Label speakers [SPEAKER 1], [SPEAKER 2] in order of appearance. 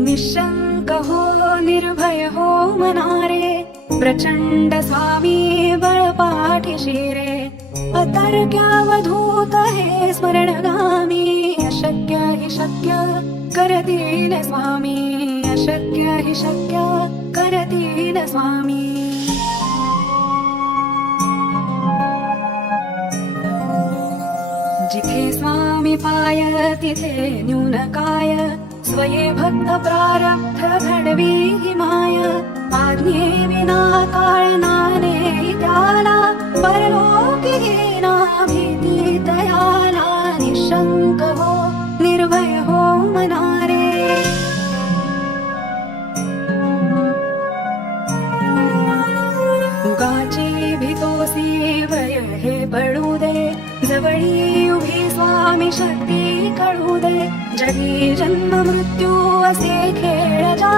[SPEAKER 1] निशङ्क हो निर्भय हो मनारे प्रचण्ड स्वामी बळपाठिशिरे अतर्क्यावधूत हे स्मरणगामी अशक्य हि शक्य करतीन स्वामी। अशक्य हि शक्य करतीन स्वामी। जिथे स्वामी पाय तिथे न्यूनकाय स्वये भक्त प्रारब्ध घडवी ही माया। आज्ञे विना काळनाने त्याला परलोकी घेना भीती तयाला निशंक हो निर्भय हो मनारे। उगाची भीतोसी भय हे पडू दे जवळी उभी स्वामी शक्ती कळू दे। जगी जन्म मृत्यू असे खेळ ज्याचा